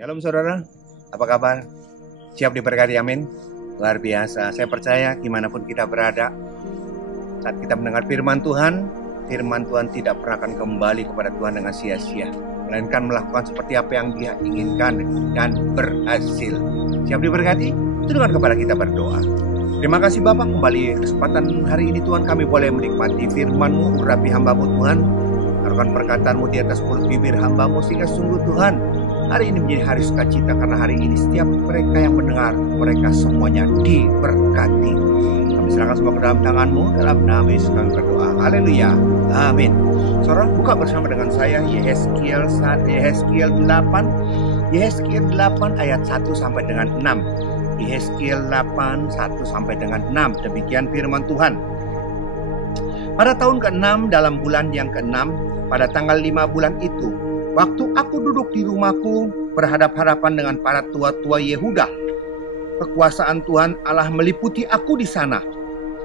Shalom saudara, apa kabar? Siap diberkati, amin? Luar biasa, saya percaya dimanapun kita berada, saat kita mendengar firman Tuhan tidak pernah akan kembali kepada Tuhan dengan sia-sia, melainkan melakukan seperti apa yang Dia inginkan dan berhasil. Siap diberkati? Tundukkan kepada kita berdoa. Terima kasih Bapak, kembali kesempatan hari ini Tuhan kami boleh menikmati firman-Mu, urapi hamba-Mu Tuhan. Taruhkan perkataan-Mu di atas mulut bibir hamba-Mu, sehingga sungguh Tuhan hari ini menjadi hari sukacita, karena hari ini setiap mereka yang mendengar, mereka semuanya diberkati. Kami serahkan semua ke dalam tangan-Mu, dalam nama Yesus kami berdoa. Haleluya, amin. Saudara, buka bersama dengan saya Yehezkiel 8 ayat 1 sampai dengan 6. Yehezkiel 8 1 sampai dengan 6. Demikian firman Tuhan. Pada tahun ke-6 dalam bulan yang ke-6, pada tanggal 5 bulan itu, waktu aku duduk di rumahku berhadap-hadapan dengan para tua-tua Yehuda, kekuasaan Tuhan Allah meliputi aku di sana.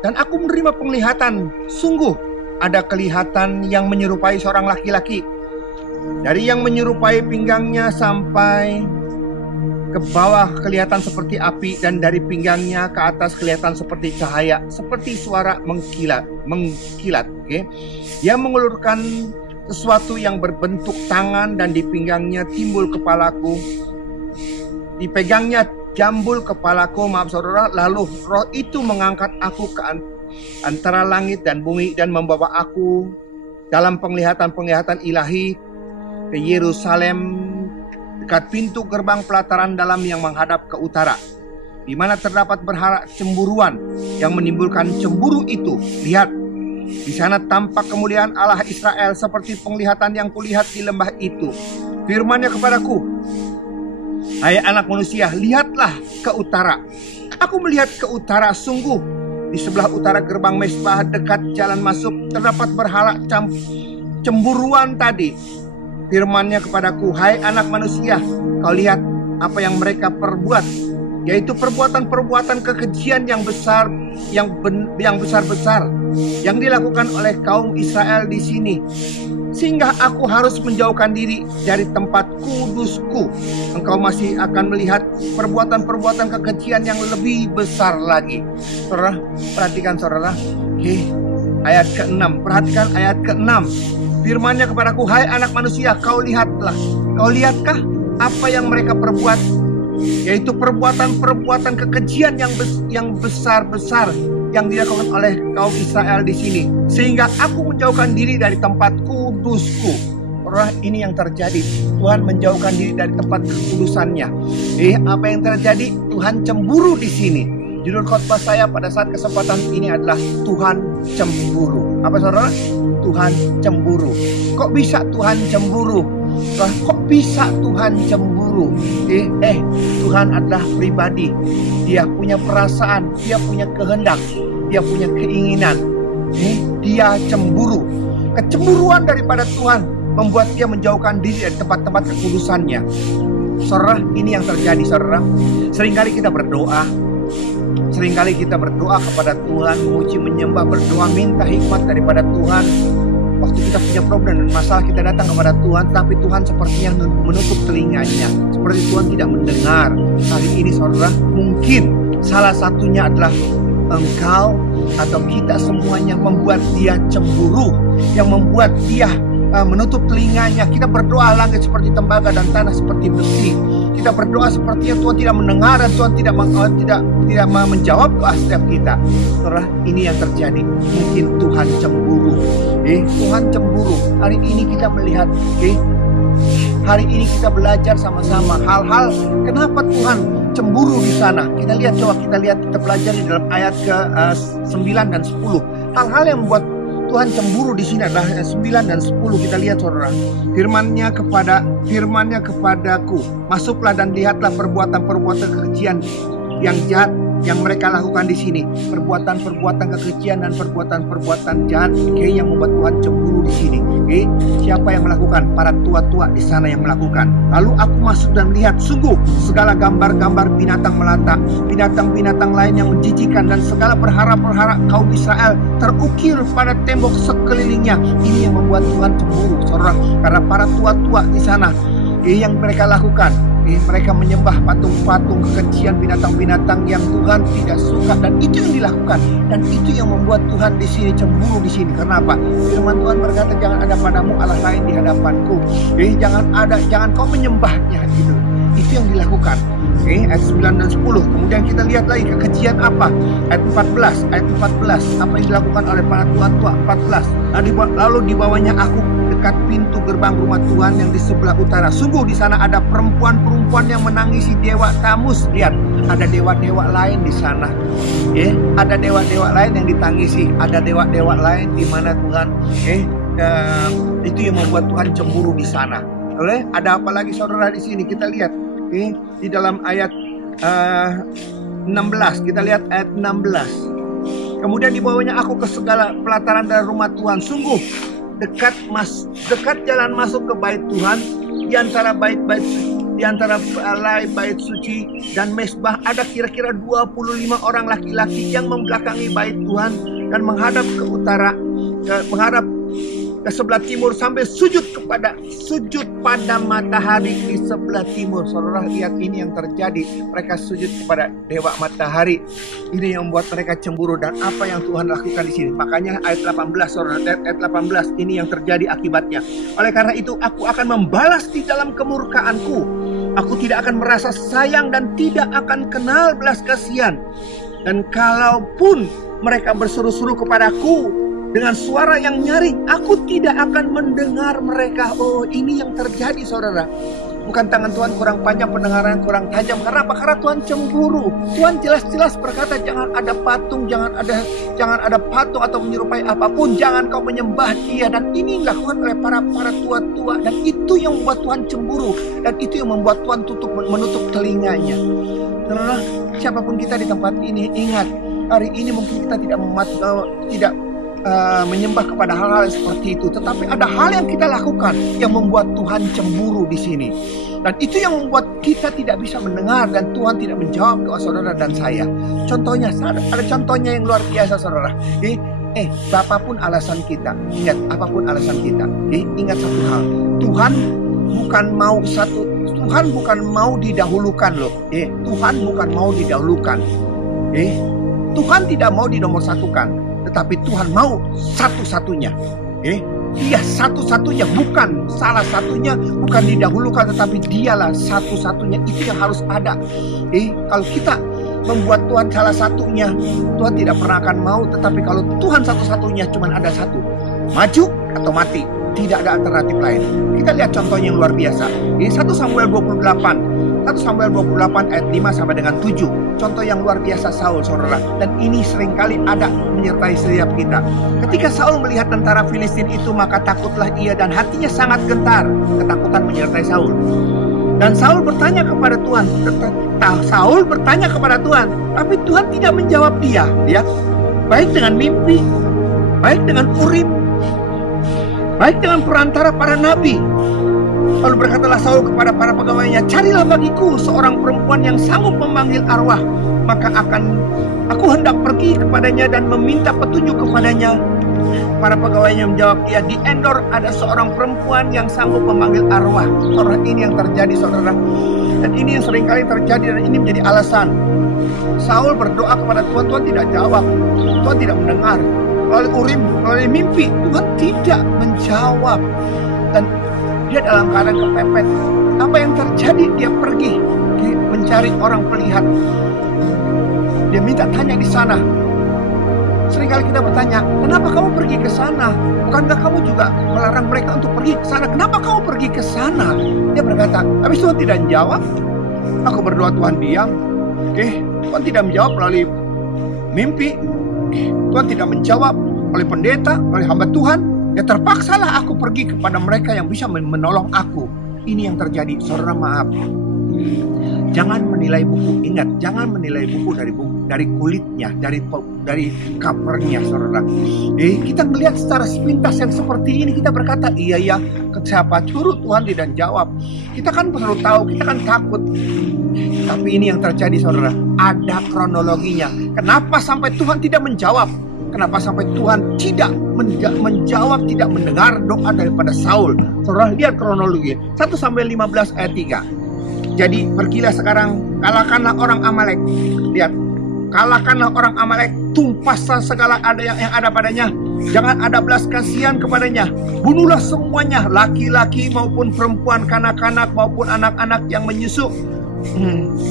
Dan aku menerima penglihatan, sungguh ada kelihatan yang menyerupai seorang laki-laki. Dari yang menyerupai pinggangnya sampai ke bawah kelihatan seperti api, dan dari pinggangnya ke atas kelihatan seperti cahaya, seperti suara mengkilat. Dia mengulurkan sesuatu yang berbentuk tangan, dan di pinggangnya timbul kepalaku. Dipegangnya jambul kepalaku, maaf saudara. Lalu roh itu mengangkat aku ke antara langit dan bumi, dan membawa aku dalam penglihatan-penglihatan ilahi ke Yerusalem, dekat pintu gerbang pelataran dalam yang menghadap ke utara, di mana terdapat berhala cemburuan yang menimbulkan cemburu itu. Lihat, di sana tampak kemuliaan Allah Israel seperti penglihatan yang kulihat di lembah itu. Firman-Nya kepadaku, hai anak manusia, lihatlah ke utara. Aku melihat ke utara, sungguh di sebelah utara gerbang mezbah dekat jalan masuk terdapat berhala cemburuan tadi. Firman-Nya kepadaku, hai anak manusia, kau lihat apa yang mereka perbuat, yaitu perbuatan-perbuatan kekejian yang besar, yang besar-besar yang dilakukan oleh kaum Israel di sini, sehingga aku harus menjauhkan diri dari tempat kudusku. Engkau masih akan melihat perbuatan-perbuatan kekejian yang lebih besar lagi. Saudara, perhatikan saudara, ayat ke-6, perhatikan ayat ke-6. Firman-Nya kepadaku, hai anak manusia, kau lihatkah apa yang mereka perbuat, yaitu perbuatan-perbuatan kekejian yang besar-besar yang dilakukan oleh kaum Israel di sini, sehingga aku menjauhkan diri dari tempat kudusku. Orang ini yang terjadi, Tuhan menjauhkan diri dari tempat kekudusannya. Apa yang terjadi? Tuhan cemburu di sini. Judul khotbah saya pada saat kesempatan ini adalah Tuhan cemburu. Apa saudara? Tuhan cemburu. Kok bisa Tuhan cemburu? Kok bisa Tuhan cemburu? Tuhan adalah pribadi. Dia punya perasaan, dia punya kehendak, dia punya keinginan. Dia cemburu. Kecemburuan daripada Tuhan membuat dia menjauhkan diri dari tempat-tempat kekudusannya. Saudara, ini yang terjadi saudara. Seringkali kita berdoa, kepada Tuhan, memuji, menyembah, berdoa, minta hikmat daripada Tuhan. Waktu kita punya problem dan masalah, kita datang kepada Tuhan, tapi Tuhan sepertinya menutup telinganya, seperti Tuhan tidak mendengar. Hari ini saudara, mungkin salah satunya adalah engkau atau kita semuanya membuat dia cemburu, yang membuat dia menutup telinganya. Kita berdoa, langit seperti tembaga dan tanah seperti besi. Kita berdoa sepertinya Tuhan tidak mendengar, dan Tuhan tidak menjawab doa setiap kita. Saudara, ini yang terjadi. Mungkin Tuhan cemburu. Tuhan cemburu. Hari ini kita melihat, hari ini kita belajar sama-sama hal-hal kenapa Tuhan cemburu di sana. Kita lihat, kita belajar di dalam ayat ke-9 dan 10. Hal-hal yang membuat Tuhan cemburu di sini adalah 9 dan 10. Kita lihat saudara. Firman-Nya kepadaku, masuklah dan lihatlah perbuatan-perbuatan kekejian yang jahat yang mereka lakukan di sini. Perbuatan-perbuatan kekejian dan perbuatan-perbuatan jahat yang membuat Tuhan cemburu di sini. Siapa yang melakukan? Para tua-tua di sana yang melakukan. Lalu aku masuk dan melihat, sungguh segala gambar-gambar binatang melata, binatang-binatang lain yang menjijikan, dan segala perhara-perhara kaum Israel terukir pada tembok sekelilingnya. Ini yang membuat Tuhan cemburu, saudara, karena para tua-tua di sana yang mereka lakukan. Mereka menyembah patung-patung, kekejian, binatang-binatang yang Tuhan tidak suka, dan itu yang dilakukan, dan itu yang membuat Tuhan di sini cemburu di sini. Kenapa? Firman Tuhan berkata, jangan ada padamu Allah lain di hadapanku. Jangan kau menyembahnya gitu. Itu yang dilakukan. Ayat 9 dan 10. Kemudian kita lihat lagi kekejian apa? Ayat 14. Apa yang dilakukan oleh para tua-tua? 14. Lalu dibawanya aku dekat pintu gerbang rumah Tuhan yang di sebelah utara. Sungguh di sana ada perempuan-perempuan yang menangisi dewa Tamus. Lihat, ada dewa-dewa lain di sana. Ada dewa-dewa lain yang ditangisi. Ada dewa-dewa lain di mana Tuhan. Itu yang membuat Tuhan cemburu di sana. Ada apa lagi saudara di sini? Kita lihat. Di dalam ayat 16, kita lihat ayat 16. Kemudian dibawanya aku ke segala pelataran dari rumah Tuhan. Sungguh dekat jalan masuk ke bait Tuhan, di antara bait suci dan mesbah ada kira-kira 25 orang laki-laki yang membelakangi bait Tuhan dan menghadap ke utara, menghadap ke sebelah timur sampai sujud pada matahari di sebelah timur. Saudara lihat ini yang terjadi. Mereka sujud kepada dewa matahari. Ini yang membuat mereka cemburu, dan apa yang Tuhan lakukan di sini. Makanya ayat 18, saudara, ayat 18 ini yang terjadi akibatnya. Oleh karena itu aku akan membalas di dalam kemurkaanku. Aku tidak akan merasa sayang dan tidak akan kenal belas kasihan. Dan kalaupun mereka berseru-seru kepadaku dengan suara yang nyaring, aku tidak akan mendengar mereka. Oh, ini yang terjadi saudara. Bukan tangan Tuhan kurang panjang, pendengaran kurang tajam. Karena apa? Karena Tuhan cemburu. Tuhan jelas-jelas berkata, jangan ada patung, jangan ada patung atau menyerupai apapun. Jangan kau menyembah dia. Dan ini dilakukan oleh para tua-tua. Dan itu yang membuat Tuhan cemburu. Dan itu yang membuat Tuhan menutup telinganya. Saudara, siapapun kita di tempat ini, ingat, hari ini mungkin kita tidak menyembah kepada hal-hal seperti itu, tetapi ada hal yang kita lakukan yang membuat Tuhan cemburu di sini, dan itu yang membuat kita tidak bisa mendengar dan Tuhan tidak menjawab doa saudara dan saya. Contohnya, ada contohnya yang luar biasa saudara. Apapun alasan kita, ingat, apapun alasan kita, ingat satu hal, Tuhan bukan mau didahulukan loh. Tuhan bukan mau didahulukan. Tuhan tidak mau dinomorsatukan. Tetapi Tuhan mau satu-satunya. Dia satu-satunya, bukan salah satunya, bukan didahulukan, tetapi dialah satu-satunya. Itu yang harus ada. Kalau kita membuat Tuhan salah satunya, Tuhan tidak pernah akan mau. Tetapi kalau Tuhan satu-satunya, cuma ada satu, maju atau mati. Tidak ada alternatif lain. Kita lihat contohnya yang luar biasa. 1 Samuel 28 ayat 5 sampai dengan 7. Contoh yang luar biasa Saul, saudara. Dan ini seringkali ada menyertai setiap kita. Ketika Saul melihat tentara Filistin itu, maka takutlah ia dan hatinya sangat gentar. Ketakutan menyertai Saul. Dan Saul bertanya kepada Tuhan. Tapi Tuhan tidak menjawab dia. Lihat, baik dengan mimpi, baik dengan Urim, baik dengan perantara para nabi. Lalu berkatalah Saul kepada para pegawainya, carilah bagiku seorang perempuan yang sanggup memanggil arwah, maka aku hendak pergi kepadanya dan meminta petunjuk kepadanya. Para pegawainya menjawab dia, di Endor ada seorang perempuan yang sanggup memanggil arwah. Saudara, ini yang terjadi saudara. Dan ini yang seringkali terjadi, dan ini menjadi alasan Saul berdoa kepada Tuhan, Tuhan tidak jawab, Tuhan tidak mendengar. Melalui Urim, melalui mimpi, Tuhan tidak menjawab. Dan dia dalam keadaan kepepet. Apa yang terjadi? Dia pergi mencari orang pelihat. Dia minta tanya di sana. Seringkali kita bertanya, kenapa kamu pergi ke sana? Bukankah kamu juga melarang mereka untuk pergi ke sana? Kenapa kamu pergi ke sana? Dia berkata, habis Tuhan tidak menjawab. Aku berdoa, Tuhan diam. Tuhan tidak menjawab melalui mimpi. Tuhan tidak menjawab oleh pendeta, oleh hamba Tuhan. Ya terpaksalah aku pergi kepada mereka yang bisa menolong aku. Ini yang terjadi. Saudara, maaf. Jangan menilai buku. Ingat, jangan menilai buku dari kulitnya, dari covernya, saudara. Kita melihat secara sepintas yang seperti ini, kita berkata, iya ya, siapa suruh Tuhan tidak jawab. Kita kan perlu tahu, kita kan takut. Tapi ini yang terjadi, saudara. Ada kronologinya. Kenapa sampai Tuhan tidak menjawab? Kenapa sampai Tuhan tidak menjawab, tidak mendengar doa daripada Saul? Saudara, lihat kronologi. 1 Samuel 15 ayat 3. Jadi pergilah sekarang, kalahkanlah orang Amalek. Lihat, kalahkanlah orang Amalek, tumpaslah segala yang ada padanya. Jangan ada belas kasihan kepadanya. Bunuhlah semuanya, laki-laki maupun perempuan, kanak-kanak maupun anak-anak yang menyusu,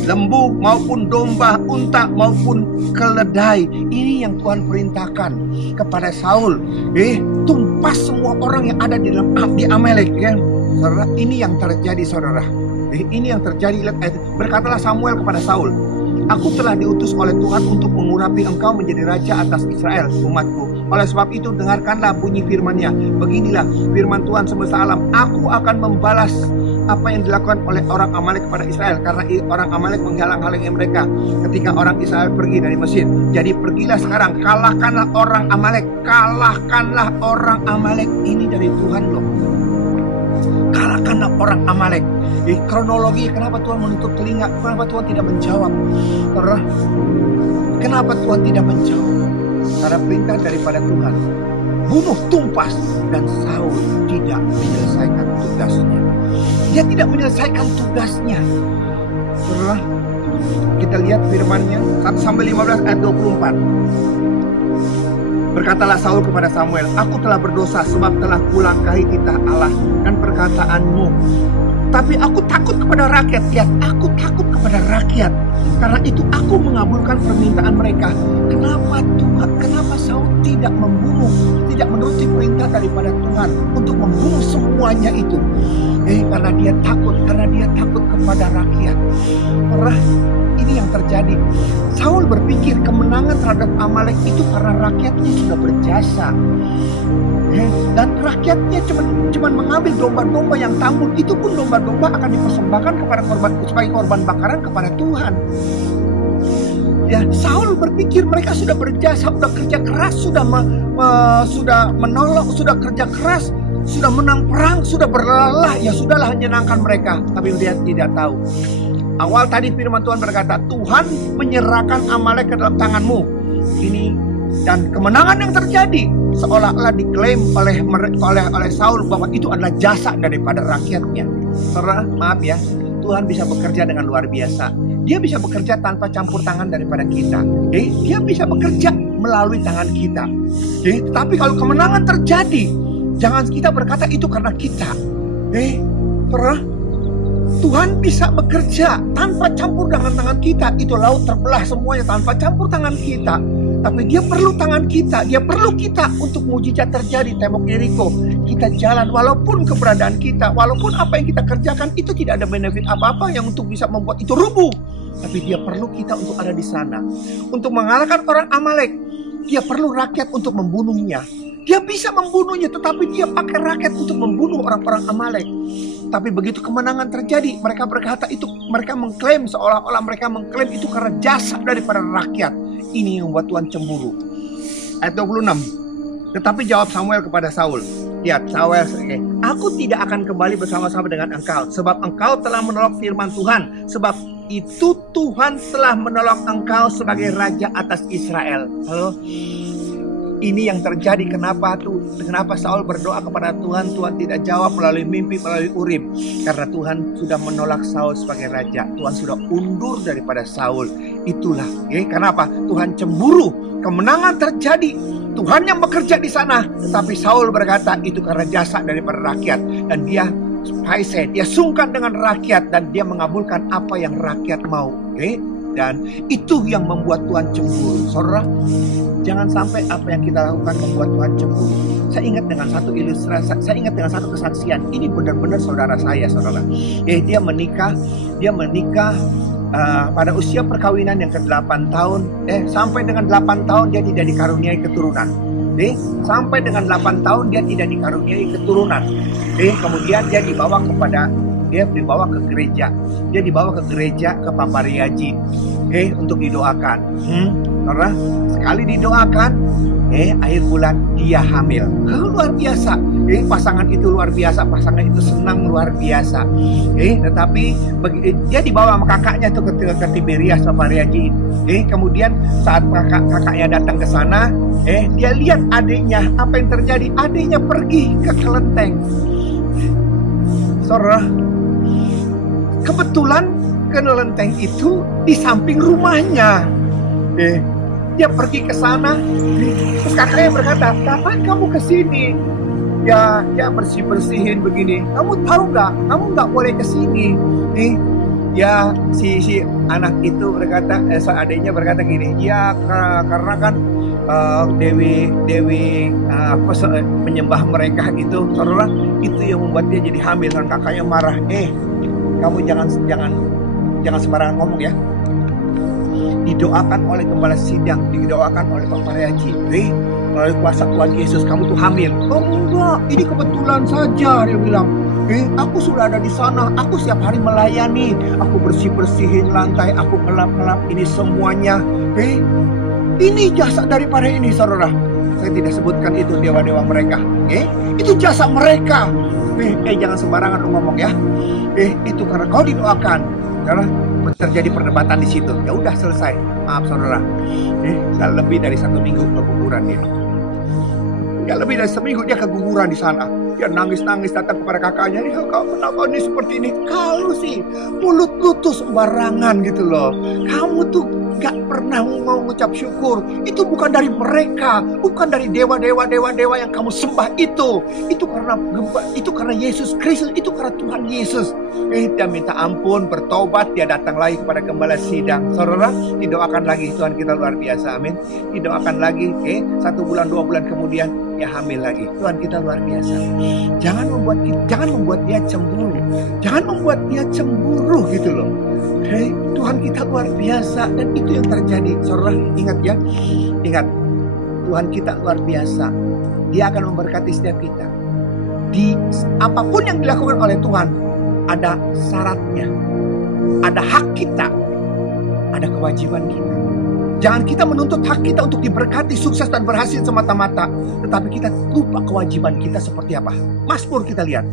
lembu maupun domba, unta maupun keledai. Ini yang Tuhan perintahkan kepada Saul. Tumpas semua orang yang ada di Amalek, ya. Saudara, ini yang terjadi, saudara. Ini yang terjadi. Berkatalah Samuel kepada Saul, aku telah diutus oleh Tuhan untuk mengurapi engkau menjadi raja atas Israel, umatku. Oleh sebab itu dengarkanlah bunyi firman-Nya. Beginilah firman Tuhan semesta alam, aku akan membalas apa yang dilakukan oleh orang Amalek kepada Israel, karena orang Amalek menghalang-halangi mereka ketika orang Israel pergi dari Mesir. Jadi pergilah sekarang, kalahkanlah orang Amalek. Kalahkanlah orang Amalek. Ini dari Tuhan loh. Kalahkanlah orang Amalek. Kronologi, kenapa Tuhan menutup telinga? Kenapa Tuhan tidak menjawab? Kenapa Tuhan tidak menjawab? Karena perintah daripada Tuhan, bunuh, tumpas. Dan Saul tidak menyelesaikan tugasnya. Dia tidak menyelesaikan tugasnya. Saudara, kita lihat firman-Nya 1-15 ayat 24. Berkatalah Saul kepada Samuel, aku telah berdosa sebab telah kulangkahi titah Allah dan perkataanmu. Tapi aku takut kepada rakyat. Lihat, aku takut kepada rakyat. Karena itu aku mengabulkan permintaan mereka. Kenapa Saul tidak membunuh, tidak menuruti perintah daripada Tuhan untuk membunuh semuanya itu? Karena dia takut kepada rakyat. Karena ini yang terjadi. Saul berpikir kemenangan terhadap Amalek itu karena rakyatnya sudah berjasa. Dan rakyatnya cuma mengambil domba-domba yang tambun. Itu pun domba-domba akan dipersembahkan kepada sebagai korban bakaran kepada Tuhan. Ya, Saul berpikir mereka sudah berjasa, sudah kerja keras, sudah menolong, sudah kerja keras, sudah menang perang, sudah berlelah. Ya sudahlah, menyenangkan mereka. Tapi dia tidak tahu. Awal tadi firman Tuhan berkata, Tuhan menyerahkan Amalek ke dalam tanganmu. Ini dan kemenangan yang terjadi seolah-olah diklaim oleh Saul bahwa itu adalah jasa daripada rakyatnya. Saudara, maaf ya, Tuhan bisa bekerja dengan luar biasa. Dia bisa bekerja tanpa campur tangan daripada kita. Dia bisa bekerja melalui tangan kita. Tapi kalau kemenangan terjadi, jangan kita berkata itu karena kita. Saudara, Tuhan bisa bekerja tanpa campur tangan kita. Itu laut terbelah semuanya tanpa campur tangan kita. Tapi dia perlu tangan kita, dia perlu kita untuk mujizat terjadi. Tembok Yeriko, kita jalan walaupun keberadaan kita, walaupun apa yang kita kerjakan itu tidak ada benefit apa-apa yang untuk bisa membuat itu rubuh. Tapi dia perlu kita untuk ada di sana. Untuk mengalahkan orang Amalek, dia perlu rakyat untuk membunuhnya. Dia bisa membunuhnya, tetapi dia pakai rakyat untuk membunuh orang-orang Amalek. Tapi begitu kemenangan terjadi, mereka berkata itu, mereka mengklaim seolah-olah mereka mengklaim itu karena jasa daripada rakyat. Ini yang membuat Tuhan cemburu. Ayat 26. Tetapi jawab Samuel kepada Saul. Lihat, Samuel, aku tidak akan kembali bersama-sama dengan engkau, sebab engkau telah menolak firman Tuhan. Sebab itu Tuhan telah menolong engkau sebagai raja atas Israel. Halo? Ini yang terjadi. Kenapa Saul berdoa kepada Tuhan, Tuhan tidak jawab melalui mimpi, melalui Urim? Karena Tuhan sudah menolak Saul sebagai raja. Tuhan sudah undur daripada Saul. Itulah. Kenapa? Tuhan cemburu. Kemenangan terjadi. Tuhan yang bekerja di sana. Tetapi Saul berkata itu karena jasa daripada rakyat. Dan dia sungkan dengan rakyat. Dan dia mengabulkan apa yang rakyat mau. Dan itu yang membuat Tuhan cemburu. Saudara, jangan sampai apa yang kita lakukan membuat Tuhan cemburu. Saya ingat dengan satu ilustrasi, saya ingat dengan satu kesaksian. Ini benar-benar saudara saya, saudara. Dia menikah pada usia perkawinan yang ke-8 tahun. Sampai dengan 8 tahun dia tidak dikaruniai keturunan. Sampai dengan 8 tahun dia tidak dikaruniai keturunan. Kemudian dia dibawa ke gereja. Dia dibawa ke gereja ke Papariaji. Untuk didoakan. Karena sekali didoakan, akhir bulan dia hamil. Luar biasa. Pasangan itu luar biasa. Pasangan itu senang luar biasa. Tetapi dia dibawa sama kakaknya tuh ke Tiberias Papariaji. Kemudian saat kakaknya datang ke sana, dia lihat adiknya. Apa yang terjadi? Adiknya pergi ke kelenteng. Saudara, kebetulan kelenteng itu di samping rumahnya. Dia pergi ke sana. Terus kakaknya berkata, kapan kamu ke sini? Ya bersih-bersihin begini. Kamu tahu nggak? Kamu nggak boleh ke sini. Ya si anak itu berkata, adiknya berkata gini, ya karena kan Dewi penyembah mereka itu, saudara, itu yang membuat dia jadi hamil. Dan kakaknya marah, kamu jangan sembarangan ngomong ya. Didoakan oleh gembala sidang, didoakan oleh Pak Mariaji, melalui kuasa Tuhan Yesus, kamu tuh hamil. Oh enggak, ini kebetulan saja, dia bilang. Aku sudah ada di sana, aku setiap hari melayani, aku bersih-bersihin lantai, aku ngelap-ngelap ini semuanya. Ini jasa daripada ini, saudara. Saya tidak sebutkan itu dewa-dewa mereka. Itu jasa mereka. Jangan sembarangan lu ngomong ya. Itu karena kau didoakan. Karena terjadi perdebatan di situ. Ya udah selesai. Maaf saudara. Gak lebih dari 1 minggu keguguran dia. Gak lebih dari 1 minggu dia keguguran di sana. Dia nangis-nangis datang kepada kakaknya. Kenapa ini seperti ini? Kalau sih mulut lu tuh sembarangan gitu loh. Kamu tuh gak pernah mau mengucap syukur. Itu bukan dari mereka, bukan dari dewa-dewa yang kamu sembah itu. Itu karena Yesus Kristus, itu karena Tuhan Yesus. Dia minta ampun, bertobat, dia datang lagi kepada gembala sidang. Saudara, didoakan lagi, Tuhan kita luar biasa, amin. Didoakan lagi, 1 bulan 2 bulan kemudian dia hamil lagi. Tuhan kita luar biasa. Jangan membuat dia cemburu. Jangan membuat dia cemburu gitu loh. Tuhan kita luar biasa, dan itu yang terjadi. Saudara, ingat ya. Ingat, Tuhan kita luar biasa. Dia akan memberkati setiap kita. Di apapun yang dilakukan oleh Tuhan, ada syaratnya. Ada hak kita. Ada kewajiban kita. Jangan kita menuntut hak kita untuk diberkati, sukses dan berhasil semata-mata, tetapi kita lupa kewajiban kita seperti apa. Mazmur kita lihat.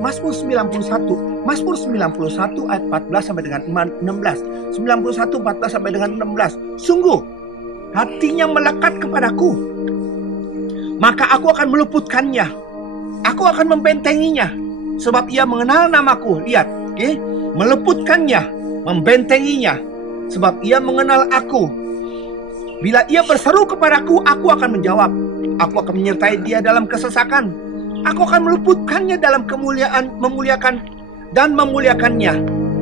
Mazmur 91. Mazmur 91 ayat 14 sampai dengan 16. 91 14 sampai dengan 16. Sungguh hatinya melekat kepadaku, maka aku akan meluputkannya. Aku akan membentenginya, sebab ia mengenal namaku. Lihat, meluputkannya, membentenginya, sebab ia mengenal aku. Bila ia berseru kepadaku, aku akan menjawab. Aku akan menyertai dia dalam kesesakan. Aku akan meluputkannya dalam memuliakannya.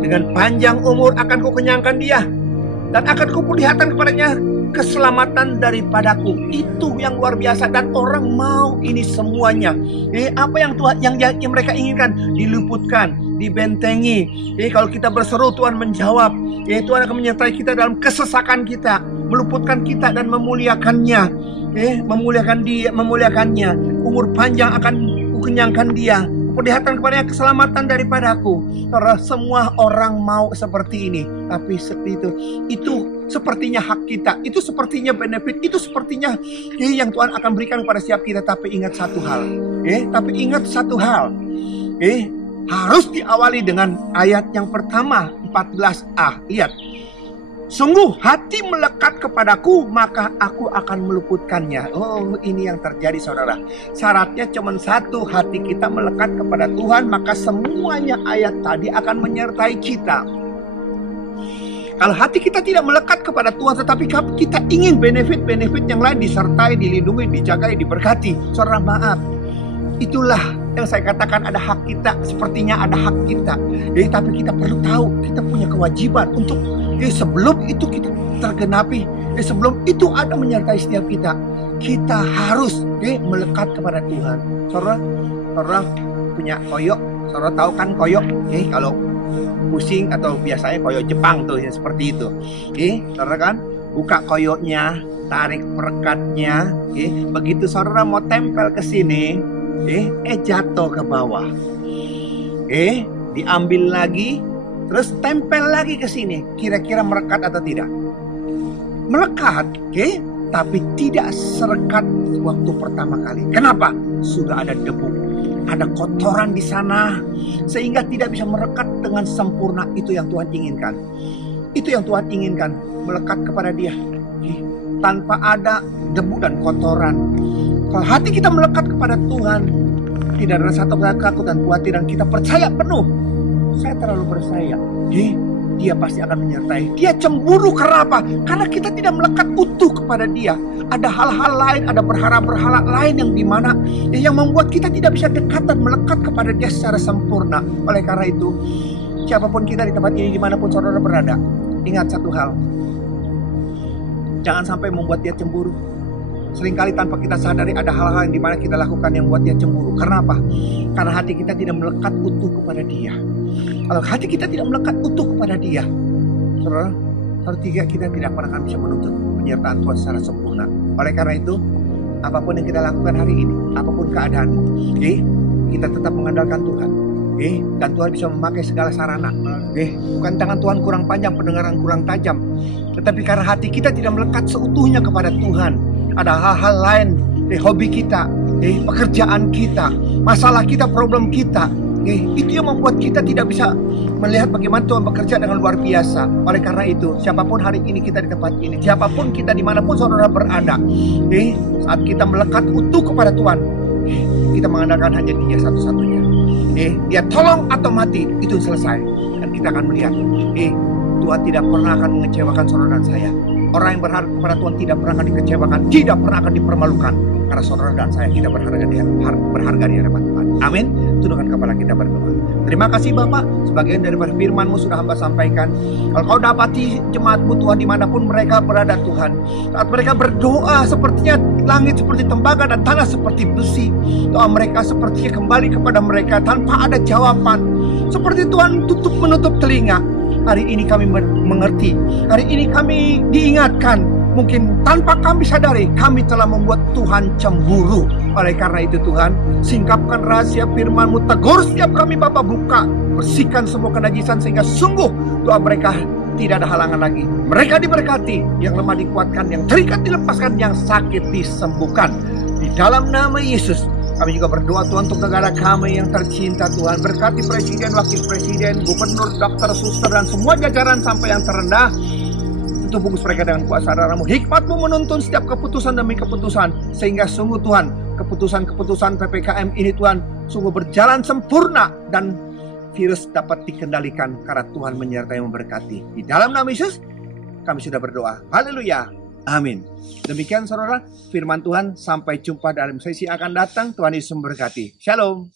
Dengan panjang umur akan kukenyangkan dia, dan akan kuperlihatkan kepadanya keselamatan daripadaku. Itu yang luar biasa, dan orang mau ini semuanya. Apa yang Tuhan yang mereka inginkan? Diluputkan, dibentengi. Kalau kita berseru, Tuhan menjawab. Tuhan akan menyertai kita dalam kesesakan kita, meluputkan kita dan memuliakannya. Memuliakannya. Umur panjang akan kukenyangkan dia, perlihatkan kepadanya keselamatan daripadaku. Karena semua orang mau seperti ini, tapi seperti itu sepertinya hak kita, itu sepertinya benefit, itu sepertinya yang Tuhan akan berikan kepada setiap kita. Tapi ingat satu hal, harus diawali dengan ayat yang pertama 14a. Lihat, sungguh hati melekat kepadaku, maka aku akan meluputkannya. Oh, ini yang terjadi saudara. Syaratnya cuma satu, hati kita melekat kepada Tuhan, maka semuanya ayat tadi akan menyertai kita. Kalau hati kita tidak melekat kepada Tuhan, tetapi kita ingin benefit-benefit yang lain disertai, dilindungi, dijagai, diberkati, saudara, maaf. Itulah yang saya katakan, ada hak kita. Sepertinya ada hak kita. Tapi kita perlu tahu, kita punya kewajiban untuk sebelum itu kita tergenapi, sebelum itu ada menyertai setiap kita, kita harus melekat kepada Tuhan. Saudara punya koyok, saudara tahu kan koyok? Kalau pusing atau biasanya koyok Jepang tuh yang seperti itu. Saudara kan buka koyoknya, tarik perekatnya. Begitu saudara mau tempel ke sini, jatuh ke bawah. Diambil lagi, terus tempel lagi ke sini. Kira-kira melekat atau tidak? Melekat, tapi tidak serekat waktu pertama kali. Kenapa? Sudah ada debu, ada kotoran di sana, sehingga tidak bisa melekat dengan sempurna. Itu yang Tuhan inginkan. Itu yang Tuhan inginkan, melekat kepada Dia tanpa ada debu dan kotoran. Kalau hati kita melekat kepada Tuhan, tidak ada satu ketakutan dan khawatir, dan kita percaya penuh saya terlalu percaya. Dia pasti akan menyertai. Dia cemburu karena apa? Karena kita tidak melekat utuh kepada dia. Ada hal-hal lain, ada berhala-berhala lain yang dimana yang membuat kita tidak bisa dekat dan melekat kepada dia secara sempurna. Oleh karena itu, siapapun kita di tempat ini, dimanapun saudara berada, ingat satu hal. Jangan sampai membuat dia cemburu. Seringkali tanpa kita sadari ada hal-hal yang dimana kita lakukan yang membuat dia cemburu. Karena apa? Karena hati kita tidak melekat utuh kepada dia. Kalau hati kita tidak melekat utuh kepada dia, saudara, kita tidak pernah akan bisa menuntut penyertaan Tuhan secara sempurna. Oleh karena itu, apapun yang kita lakukan hari ini, apapun keadaan, kita tetap mengandalkan Tuhan. Dan Tuhan bisa memakai segala sarana. Bukan tangan Tuhan kurang panjang, pendengaran kurang tajam, tetapi karena hati kita tidak melekat seutuhnya kepada Tuhan. Ada hal-hal lain, hobi kita, pekerjaan kita, masalah kita, problem kita. Itu yang membuat kita tidak bisa melihat bagaimana Tuhan bekerja dengan luar biasa. Oleh karena itu, siapapun hari ini kita di tempat ini, siapapun kita dimanapun saudara berada, saat kita melekat utuh kepada Tuhan, kita mengandalkan hanya Dia satu-satunya. Dia tolong atau mati, itu selesai. Dan kita akan melihat, Tuhan tidak pernah akan mengecewakan saudara dan saya. Orang yang berharap kepada Tuhan tidak pernah akan dikecewakan, tidak pernah akan dipermalukan. Karena saudara dan saya kita berharga di hadapan Tuhan. Amin. Tundukkan kepala kita berdoa. Terima kasih Bapak, sebagian daripada firman-Mu sudah hamba sampaikan. Kalau Kau dapati jemaat-Mu Tuhan dimanapun mereka berada Tuhan, saat mereka berdoa sepertinya langit seperti tembaga dan tanah seperti besi. Doa mereka sepertinya kembali kepada mereka tanpa ada jawaban. Seperti Tuhan menutup telinga. Hari ini kami mengerti. Hari ini kami diingatkan. Mungkin tanpa kami sadari, kami telah membuat Tuhan cemburu. Oleh karena itu Tuhan, singkapkan rahasia firman-Mu, tegur setiap kami Bapa, buka, bersihkan semua kenajisan sehingga sungguh doa mereka tidak ada halangan lagi. Mereka diberkati, yang lemah dikuatkan, yang terikat dilepaskan, yang sakit disembuhkan. Di dalam nama Yesus, kami juga berdoa Tuhan untuk negara kami yang tercinta Tuhan. Berkati presiden, wakil presiden, gubernur, dokter, suster, dan semua jajaran sampai yang terendah. Bungkus mereka dengan kuasa darah-Mu. Hikmat-Mu menuntun setiap keputusan demi keputusan, sehingga sungguh Tuhan, keputusan-keputusan PPKM ini Tuhan sungguh berjalan sempurna dan virus dapat dikendalikan karena Tuhan menyertai memberkati. Di dalam nama Yesus kami sudah berdoa. Haleluya. Amin. Demikian saudara firman Tuhan. Sampai jumpa dalam sesi akan datang. Tuhan Yesus memberkati. Shalom.